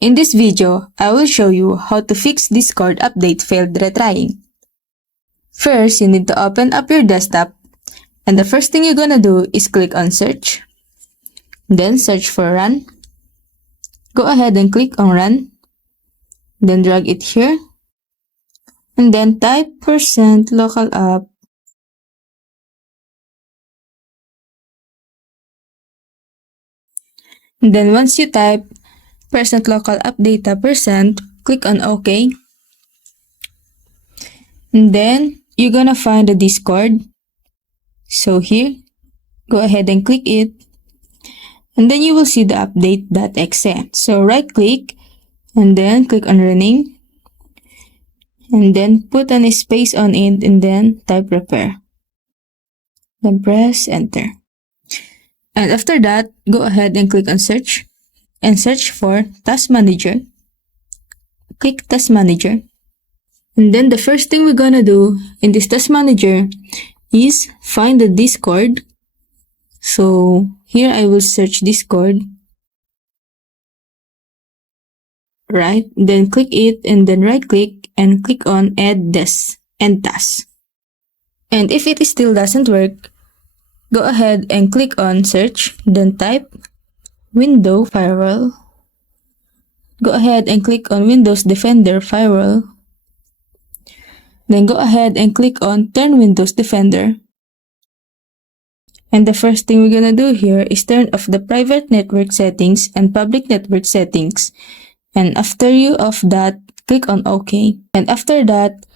In this video, I will show you how to fix Discord update failed retrying. First, you need to open up your desktop, and the first thing you're gonna do is click on search. Then search for run. Go ahead and click on run. Then drag it here. And then type %localup. And then once you type %localup data %, click on OK. And then you're gonna find the Discord. So here, go ahead and click it. And then you will see the update.exe. So right click and then click on running. And then put a space on it and then type repair. Then press enter. And after that, go ahead and click on search. And search for Task Manager. Click Task Manager. And then the first thing we're gonna do in this Task Manager is find the Discord. So here I will search Discord. Right, then click it and then right click and click on End Task. And if it still doesn't work, go ahead and click on search, then type Windows Firewall. Go ahead and click on Windows Defender Firewall. Then go ahead and click on Turn Windows Defender. And the first thing we're gonna do here is turn off the private network settings and public network settings. And after you off that, click on OK. And after that,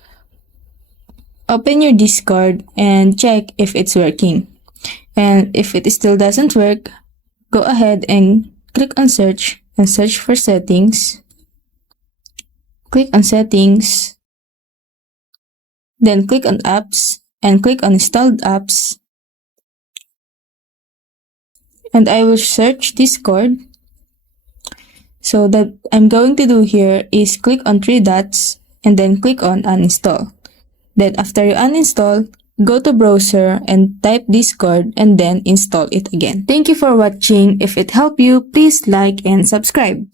open your Discord and check if it's working. And if it still doesn't work, go ahead and click on search and search for settings. Click on settings. Then click on apps and click on installed apps. And I will search Discord. So that I'm going to do here is click on 3 dots and then click on uninstall. Then after you uninstall, go to browser and type Discord and then install it again. Thank you for watching. If it helped you, please like and subscribe.